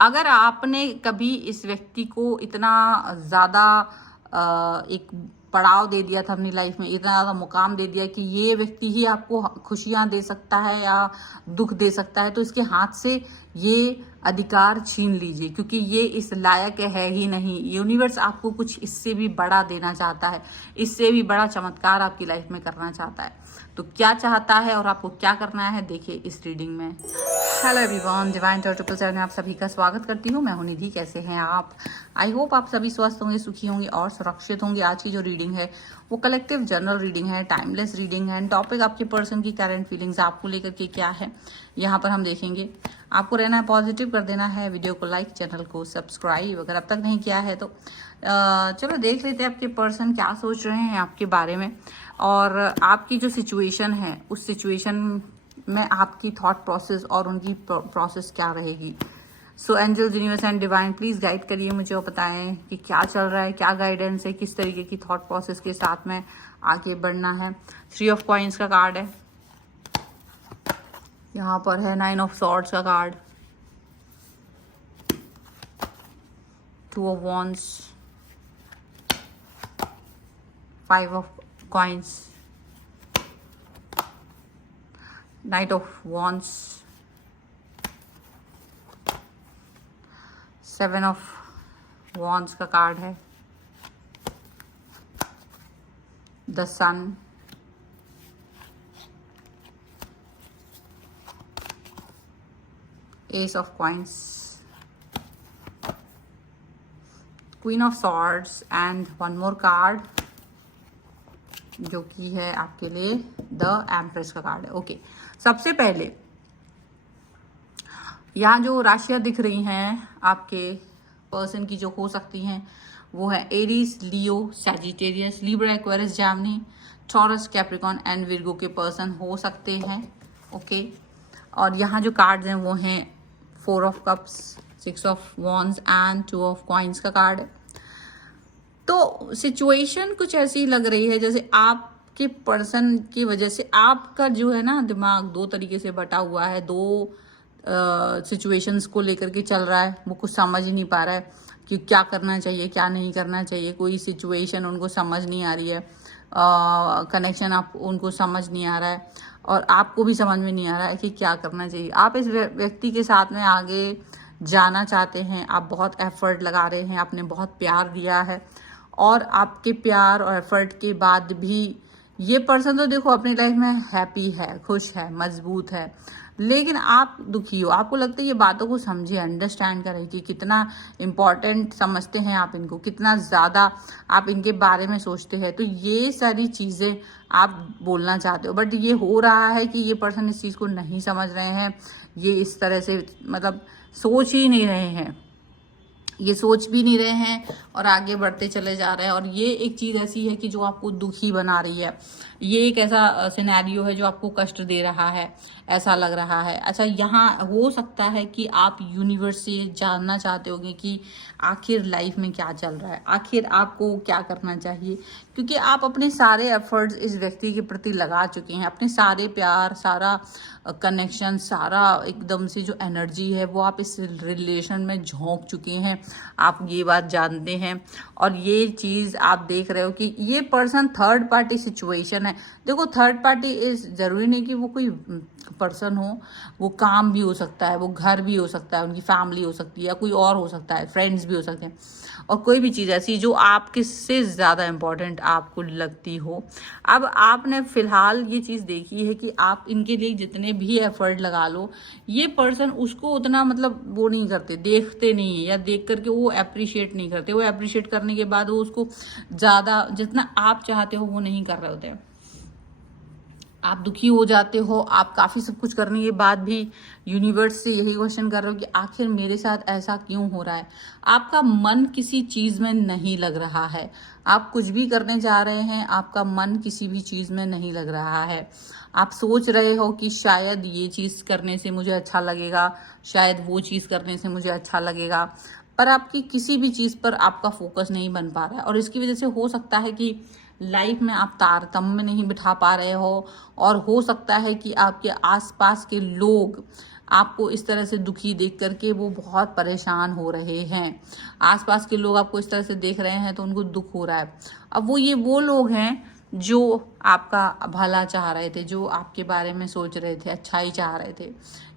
अगर आपने कभी इस व्यक्ति को इतना ज़्यादा एक पड़ाव दे दिया था अपनी लाइफ में, इतना ज़्यादा मुकाम दे दिया कि ये व्यक्ति ही आपको खुशियाँ दे सकता है या दुख दे सकता है, तो इसके हाथ से ये अधिकार छीन लीजिए, क्योंकि ये इस लायक है ही नहीं। यूनिवर्स आपको कुछ इससे भी बड़ा देना चाहता है, इससे भी बड़ा चमत्कार आपकी लाइफ में करना चाहता है। तो क्या चाहता है और आपको क्या करना है, देखिए इस रीडिंग में। हेलो एवरीवन, डिवाइन टॉर 777 में आप सभी का स्वागत करती हूँ। मैं हूँ निधि। कैसे हैं आप? आई होप आप सभी स्वस्थ होंगे, सुखी होंगे और सुरक्षित होंगे। आज की जो रीडिंग है वो कलेक्टिव जनरल रीडिंग है, टाइमलेस रीडिंग है। टॉपिक आपके पर्सन की करंट फीलिंग्स आपको लेकर के क्या है यहाँ पर हम देखेंगे। आपको रहना है पॉजिटिव, कर देना है वीडियो को लाइक, चैनल को सब्सक्राइब अगर अब तक नहीं किया है तो। चलो देख लेते हैं आपके पर्सन क्या सोच रहे हैं आपके बारे में, और आपकी जो सिचुएशन है उस सिचुएशन में आपकी थॉट प्रोसेस और उनकी प्रोसेस क्या रहेगी। So angels, universe and divine please guide करिए मुझे और बताएं कि क्या चल रहा है, क्या गाइडेंस है, किस तरीके की थॉट प्रोसेस के साथ में आगे बढ़ना है। 3 ऑफ कॉइंस का कार्ड है, यहाँ पर है 9 ऑफ सॉर्ड्स का card, 2 of wands, 5 of coins, knight of wands, 7 of wands का कार्ड है, the sun, ace of coins, queen of swords and one more card जो कि है आपके लिए द एम्प्रेस का कार्ड है। ओके, सबसे पहले यहाँ जो राशियां दिख रही हैं आपके पर्सन की जो हो सकती हैं वो है Aries, Leo, Sagittarius, Libra, Aquarius, Gemini, taurus, Capricorn and Virgo के पर्सन हो सकते हैं। ओके, और यहाँ जो कार्ड्स हैं वो हैं 4 of cups, 6 of wands and 2 of coins का कार्ड है। तो सिचुएशन कुछ ऐसी लग रही है जैसे आपके पर्सन की वजह से आपका जो है ना दिमाग दो तरीके से बटा हुआ है, दो सिचुएशंस को लेकर के चल रहा है। वो कुछ समझ ही नहीं पा रहा है कि क्या करना चाहिए, क्या नहीं करना चाहिए। कोई सिचुएशन उनको समझ नहीं आ रही है, कनेक्शन आप उनको समझ नहीं आ रहा है और आपको भी समझ में नहीं आ रहा है कि क्या करना चाहिए। आप इस व्यक्ति के साथ में आगे जाना चाहते हैं, आप बहुत एफर्ट लगा रहे हैं, आपने बहुत प्यार दिया है और आपके प्यार और एफर्ट के बाद भी ये पर्सन तो देखो अपनी लाइफ में हैप्पी है, खुश है, मजबूत है, लेकिन आप दुखी हो। आपको लगता है ये बातों को समझे, अंडरस्टैंड करें कि कितना इम्पोर्टेंट समझते हैं आप इनको, कितना ज़्यादा आप इनके बारे में सोचते हैं। तो ये सारी चीज़ें आप बोलना चाहते हो, बट ये हो रहा है कि ये पर्सन इस चीज़ को नहीं समझ रहे हैं। ये इस तरह से मतलब सोच ही नहीं रहे हैं, ये सोच भी नहीं रहे हैं और आगे बढ़ते चले जा रहे हैं। और ये एक चीज़ ऐसी है कि जो आपको दुखी बना रही है। ये एक ऐसा सिनेरियो है जो आपको कष्ट दे रहा है, ऐसा लग रहा है। अच्छा, यहाँ हो सकता है कि आप यूनिवर्स से जानना चाहते होंगे कि आखिर लाइफ में क्या चल रहा है, आखिर आपको क्या करना चाहिए, क्योंकि आप अपने सारे एफर्ट्स इस व्यक्ति के प्रति लगा चुके हैं। अपने सारे प्यार, सारा कनेक्शन, सारा एकदम से जो एनर्जी है वो आप इस रिलेशन में झोंक चुके हैं। आप ये बात जानते हैं और ये चीज़ आप देख रहे हो कि ये पर्सन थर्ड पार्टी सिचुएशन है। देखो, थर्ड पार्टी इस जरूरी नहीं कि वो कोई पर्सन हो, वो काम भी हो सकता है, वो घर भी हो सकता है, उनकी फैमिली हो सकती है या कोई और हो सकता है, फ्रेंड्स भी हो सकते हैं, और कोई भी चीज़ ऐसी जो आपके से ज़्यादा इम्पोर्टेंट आपको लगती हो। अब आपने फिलहाल ये चीज़ देखी है कि आप इनके लिए जितने भी एफर्ट लगा लो, ये पर्सन उसको उतना मतलब वो नहीं करते, देखते नहीं है, या देख करके वो अप्रिशिएट नहीं करते। वो अप्रिशिएट करने के बाद वो उसको ज़्यादा जितना आप चाहते हो वो नहीं कर रहे होते। आप दुखी हो जाते हो, आप काफ़ी सब कुछ करने के बाद भी यूनिवर्स से यही क्वेश्चन कर रहे हो कि आखिर मेरे साथ ऐसा क्यों हो रहा है। आपका मन किसी चीज़ में नहीं लग रहा है, आप कुछ भी करने जा रहे हैं, आपका मन किसी भी चीज़ में नहीं लग रहा है। आप सोच रहे हो कि शायद ये चीज़ करने से मुझे अच्छा लगेगा, शायद वो चीज़ करने से मुझे अच्छा लगेगा, पर आपकी किसी भी चीज़ पर आपका फोकस नहीं बन पा रहा है। और इसकी वजह से हो सकता है कि लाइफ में आप तारतम्य नहीं बिठा पा रहे हो, और हो सकता है कि आपके आसपास के लोग आपको इस तरह से दुखी देख करके वो बहुत परेशान हो रहे हैं। आसपास के लोग आपको इस तरह से देख रहे हैं तो उनको दुख हो रहा है। अब वो लोग हैं जो आपका भला चाह रहे थे, जो आपके बारे में सोच रहे थे, अच्छाई चाह रहे थे,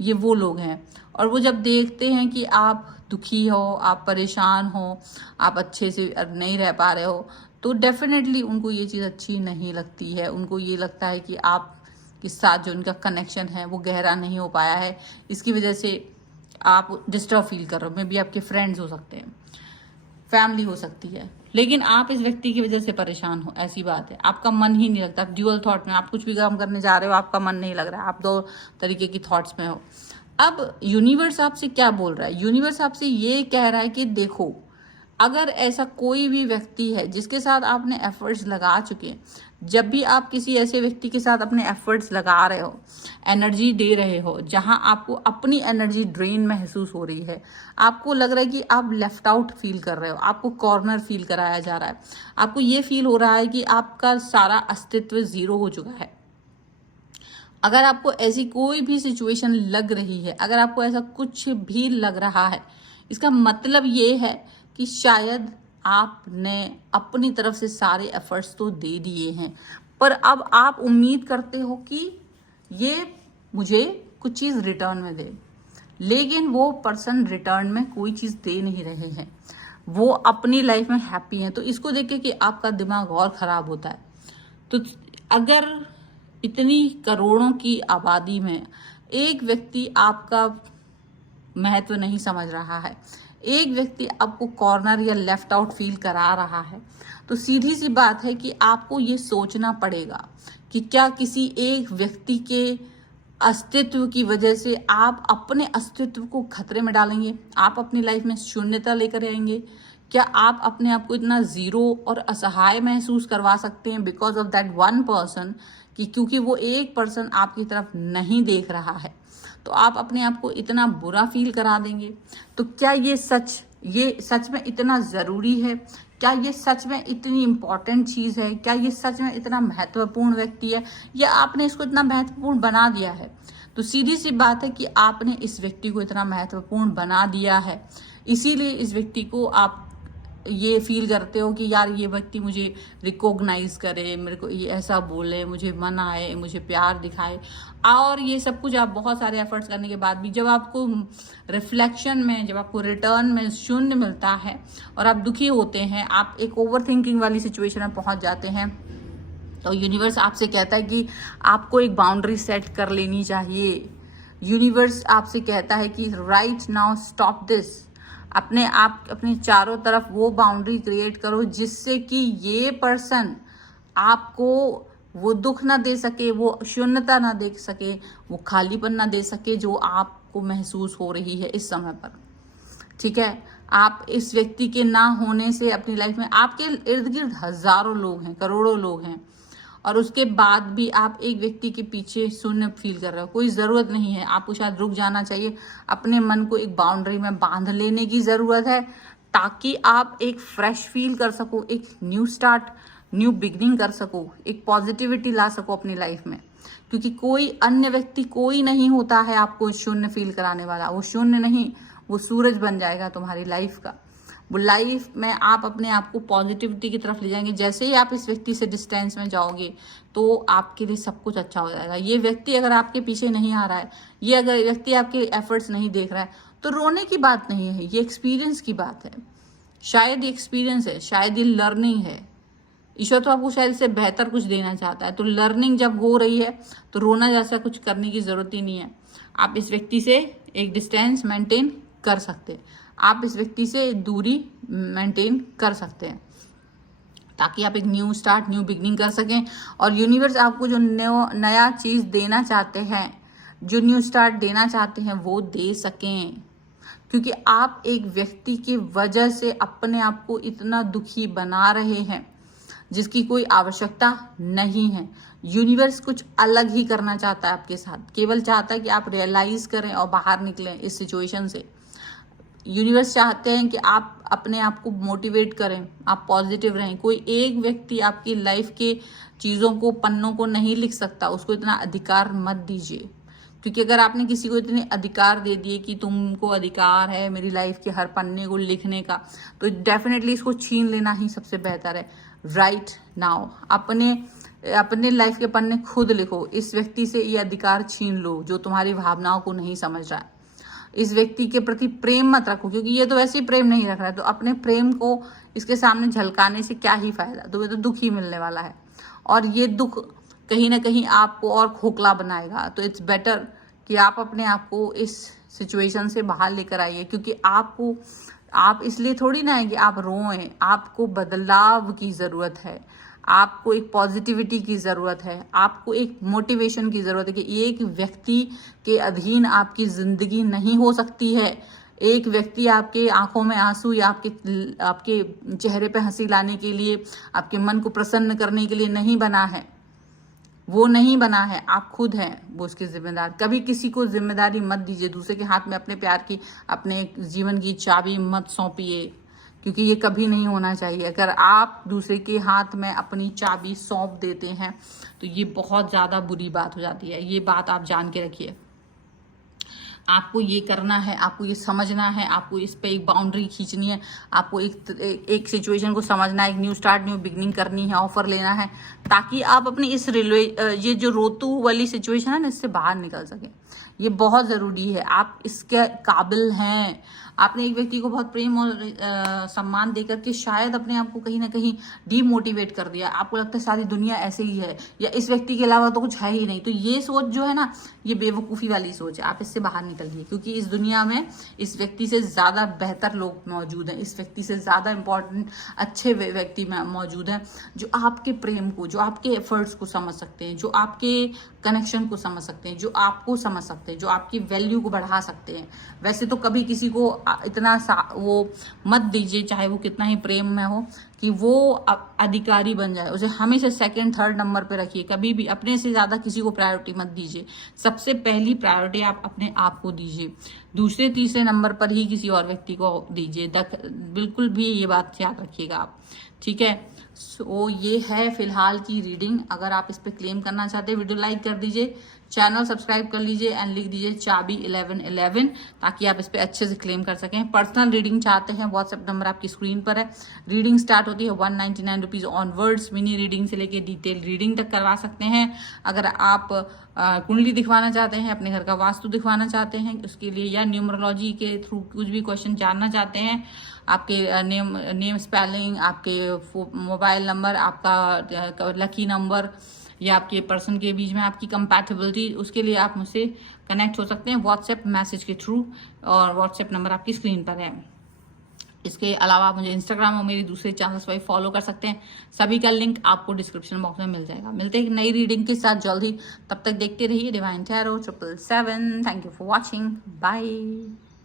ये वो लोग हैं। और वो जब देखते हैं कि आप दुखी हो, आप परेशान हो, आप अच्छे से नहीं रह पा रहे हो, तो डेफिनेटली उनको ये चीज़ अच्छी नहीं लगती है। उनको ये लगता है कि आप के साथ जो उनका कनेक्शन है वो गहरा नहीं हो पाया है, इसकी वजह से आप डिस्टर्ब फील कर रहे हो। मे बी आपके फ्रेंड्स हो सकते हैं, फैमिली हो सकती है, लेकिन आप इस व्यक्ति की वजह से परेशान हो, ऐसी बात है। आपका मन ही नहीं लगता, आप ड्यूअल थॉट में, आप कुछ भी काम करने जा रहे हो, आपका मन नहीं लग रहा है, आप दो तरीके की थॉट्स में हो। अब यूनिवर्स आपसे क्या बोल रहा है? यूनिवर्स आपसे ये कह रहा है कि देखो, अगर ऐसा कोई भी व्यक्ति है जिसके साथ आपने एफर्ट्स लगा चुके हैं, जब भी आप किसी ऐसे व्यक्ति के साथ अपने एफर्ट्स लगा रहे हो, एनर्जी दे रहे हो, जहां आपको अपनी एनर्जी ड्रेन महसूस हो रही है, आपको लग रहा है कि आप लेफ्ट आउट फील कर रहे हो, आपको कॉर्नर फील कराया जा रहा है, आपको ये फील हो रहा है कि आपका सारा अस्तित्व जीरो हो चुका है। अगर आपको ऐसी कोई भी सिचुएशन लग रही है, अगर आपको ऐसा कुछ भी लग रहा है, इसका मतलब ये है कि शायद आपने अपनी तरफ से सारे एफर्ट्स तो दे दिए हैं, पर अब आप उम्मीद करते हो कि ये मुझे कुछ चीज़ रिटर्न में दे, लेकिन वो पर्सन रिटर्न में कोई चीज़ दे नहीं रहे हैं, वो अपनी लाइफ में हैप्पी हैं। तो इसको देख के कि आपका दिमाग और ख़राब होता है। तो अगर इतनी करोड़ों की आबादी में एक व्यक्ति आपका महत्व नहीं समझ रहा है, एक व्यक्ति आपको कॉर्नर या लेफ्ट आउट फील करा रहा है, तो सीधी सी बात है कि आपको ये सोचना पड़ेगा कि क्या किसी एक व्यक्ति के अस्तित्व की वजह से आप अपने अस्तित्व को खतरे में डालेंगे? आप अपनी लाइफ में शून्यता लेकर आएंगे? क्या आप अपने आप को इतना जीरो और असहाय महसूस करवा सकते हैं because of that one person, कि क्योंकि वो एक पर्सन आपकी तरफ नहीं देख रहा है तो आप अपने आप को इतना बुरा फील करा देंगे? तो क्या ये सच में इतना ज़रूरी है? क्या ये सच में इतनी इम्पॉर्टेंट चीज़ है? क्या ये सच में इतना महत्वपूर्ण व्यक्ति है, या आपने इसको इतना महत्वपूर्ण बना दिया है? तो सीधी सी बात है कि आपने इस व्यक्ति को इतना महत्वपूर्ण बना दिया है, इसीलिए इस व्यक्ति को आप ये फील करते हो कि यार ये व्यक्ति मुझे रिकॉग्नाइज करे, मेरे को ये ऐसा बोले, मुझे मनाए, मुझे प्यार दिखाए, और ये सब कुछ आप बहुत सारे एफर्ट्स करने के बाद भी जब आपको रिफ्लेक्शन में, जब आपको रिटर्न में शून्य मिलता है और आप दुखी होते हैं, आप एक ओवर थिंकिंग वाली सिचुएशन में पहुंच जाते हैं, तो यूनिवर्स आपसे कहता है कि आपको एक बाउंड्री सेट कर लेनी चाहिए। यूनिवर्स आपसे कहता है कि राइट नाउ स्टॉप दिस। अपने चारों तरफ वो बाउंड्री क्रिएट करो जिससे कि ये पर्सन आपको वो दुख ना दे सके, वो शून्यता ना दे सके, वो खालीपन ना दे सके जो आपको महसूस हो रही है इस समय पर। ठीक है, आप इस व्यक्ति के ना होने से अपनी लाइफ में, आपके इर्द गिर्द हजारों लोग हैं, करोड़ों लोग हैं, और उसके बाद भी आप एक व्यक्ति के पीछे शून्य फील कर रहे हो। कोई ज़रूरत नहीं है, आपको शायद रुक जाना चाहिए, अपने मन को एक बाउंड्री में बांध लेने की ज़रूरत है, ताकि आप एक फ्रेश फील कर सको, एक न्यू स्टार्ट, न्यू बिगनिंग कर सको, एक पॉजिटिविटी ला सको अपनी लाइफ में। क्योंकि कोई अन्य व्यक्ति कोई नहीं होता है आपको शून्य फील कराने वाला। वो शून्य नहीं, वो सूरज बन जाएगा तुम्हारी लाइफ का। वो लाइफ में आप अपने आप को पॉजिटिविटी की तरफ ले जाएंगे। जैसे ही आप इस व्यक्ति से डिस्टेंस में जाओगे तो आपके लिए सब कुछ अच्छा हो जाएगा। ये व्यक्ति अगर आपके पीछे नहीं आ रहा है, ये अगर व्यक्ति आपके एफर्ट्स नहीं देख रहा है, तो रोने की बात नहीं है, ये एक्सपीरियंस की बात है। शायद ये एक्सपीरियंस है, शायद ये लर्निंग है। ईश्वर तो आपको शायद इससे बेहतर कुछ देना चाहता है। तो लर्निंग जब हो रही है तो रोना जैसा कुछ करने की जरूरत ही नहीं है। आप इस व्यक्ति से एक डिस्टेंस मेंटेन कर सकते हैं, आप इस व्यक्ति से दूरी मेंटेन कर सकते हैं, ताकि आप एक न्यू स्टार्ट, न्यू बिगनिंग कर सकें। और यूनिवर्स आपको जो नया चीज़ देना चाहते हैं, जो न्यू स्टार्ट देना चाहते हैं, वो दे सकें। क्योंकि आप एक व्यक्ति की वजह से अपने आप को इतना दुखी बना रहे हैं जिसकी कोई आवश्यकता नहीं है। यूनिवर्स कुछ अलग ही करना चाहता है आपके साथ, केवल चाहता है कि आप रियलाइज करें और बाहर निकलें इस सिचुएशन से। यूनिवर्स चाहते हैं कि आप अपने आप को मोटिवेट करें, आप पॉजिटिव रहें। कोई एक व्यक्ति आपकी लाइफ के चीज़ों को, पन्नों को नहीं लिख सकता, उसको इतना अधिकार मत दीजिए। क्योंकि अगर आपने किसी को इतने अधिकार दे दिए कि तुमको अधिकार है मेरी लाइफ के हर पन्ने को लिखने का, तो डेफिनेटली इसको छीन लेना ही सबसे बेहतर है। राइट नाउ अपने लाइफ के पन्ने खुद लिखो। इस व्यक्ति से ये अधिकार छीन लो जो तुम्हारी भावनाओं को नहीं समझ रहा है। इस व्यक्ति के प्रति प्रेम मत रखो, क्योंकि ये तो वैसे ही प्रेम नहीं रख रहा है, तो अपने प्रेम को इसके सामने झलकाने से क्या ही फायदा, तुम्हें तो दुख ही मिलने वाला है, और ये दुख कहीं ना कहीं आपको और खोखला बनाएगा। तो इट्स बेटर कि आप अपने आप को इस सिचुएशन से बाहर लेकर आइए, क्योंकि आप इसलिए थोड़ी ना है कि आप रोएं, आपको बदलाव की जरूरत है, आपको एक पॉजिटिविटी की ज़रूरत है, आपको एक मोटिवेशन की ज़रूरत है कि एक व्यक्ति के अधीन आपकी ज़िंदगी नहीं हो सकती है। एक व्यक्ति आपके आंखों में आंसू या आपके चेहरे पे हंसी लाने के लिए, आपके मन को प्रसन्न करने के लिए नहीं बना है। वो नहीं बना है, आप खुद हैं वो उसके जिम्मेदार। कभी किसी को जिम्मेदारी मत दीजिए, दूसरे के हाथ में अपने प्यार की, अपने जीवन की चाबी मत सौंपिए, क्योंकि ये कभी नहीं होना चाहिए। अगर आप दूसरे के हाथ में अपनी चाबी सौंप देते हैं तो ये बहुत ज़्यादा बुरी बात हो जाती है। ये बात आप जान के रखिए। आपको ये करना है, आपको ये समझना है, आपको इस पे एक बाउंड्री खींचनी है, आपको एक सिचुएशन को समझना है, एक न्यू स्टार्ट, न्यू बिगनिंग करनी है, ऑफर लेना है, ताकि आप अपनी इस ये जो रोतू वाली सिचुएशन है ना, इससे बाहर निकल सके। ये बहुत ज़रूरी है, आप इसके काबिल हैं। आपने एक व्यक्ति को बहुत प्रेम और सम्मान देकर के शायद अपने आप को कहीं ना कहीं डीमोटिवेट कर दिया। आपको लगता है सारी दुनिया ऐसे ही है या इस व्यक्ति के अलावा तो कुछ है ही नहीं। तो ये सोच जो है ना, ये बेवकूफ़ी वाली सोच है। आप इससे बाहर निकलिए, क्योंकि इस दुनिया में इस व्यक्ति से ज़्यादा बेहतर लोग मौजूद हैं, इस व्यक्ति से ज़्यादा इंपॉर्टेंट अच्छे व्यक्ति मौजूद हैं, जो आपके प्रेम को, जो आपके एफर्ट्स को समझ सकते हैं, जो आपके कनेक्शन को समझ सकते हैं, जो आपको समझ सकते हैं, जो आपकी वैल्यू को बढ़ा सकते हैं। वैसे तो कभी किसी को इतना वो मत दीजिए, चाहे वो कितना ही प्रेम में हो, कि वो अधिकारी बन जाए। उसे हमेशा सेकंड थर्ड नंबर पे रखिए। कभी भी अपने से ज़्यादा किसी को प्रायोरिटी मत दीजिए। सबसे पहली प्रायोरिटी आप अपने आप को दीजिए, दूसरे तीसरे नंबर पर ही किसी और व्यक्ति को दीजिए। बिल्कुल भी ये बात याद रखिएगा आप, ठीक है। सो ये है फिलहाल की रीडिंग। अगर आप इस पे क्लेम करना चाहते हैं, वीडियो लाइक कर दीजिए, चैनल सब्सक्राइब कर लीजिए एंड लिख दीजिए चाबी 1111, ताकि आप इस पे अच्छे से क्लेम कर सकें। पर्सनल रीडिंग चाहते हैं, व्हाट्सएप नंबर आपकी स्क्रीन पर है। रीडिंग स्टार्ट होती है 199 रुपीज़ ऑनवर्ड्स। मिनी रीडिंग से लेके डिटेल रीडिंग तक करवा सकते हैं। अगर आप कुंडली दिखवाना चाहते हैं, अपने घर का वास्तु दिखवाना चाहते हैं उसके लिए, या न्यूमरोलॉजी के थ्रू कुछ भी क्वेश्चन जानना चाहते हैं, आपके नेम स्पेलिंग, आपके मोबाइल नंबर, आपका लकी नंबर, या आपके पर्सन के बीच में आपकी कंपैटिबिलिटी, उसके लिए आप मुझसे कनेक्ट हो सकते हैं व्हाट्सएप मैसेज के थ्रू, और व्हाट्सएप नंबर आपकी स्क्रीन पर है। इसके अलावा आप मुझे इंस्टाग्राम और मेरी दूसरे चैनल्स पर फॉलो कर सकते हैं। सभी का लिंक आपको डिस्क्रिप्शन बॉक्स में मिल जाएगा। मिलते हैं एक नई रीडिंग के साथ जल्द ही। तब तक देखते रहिए divine tarot 777। Thank you for watching. Bye.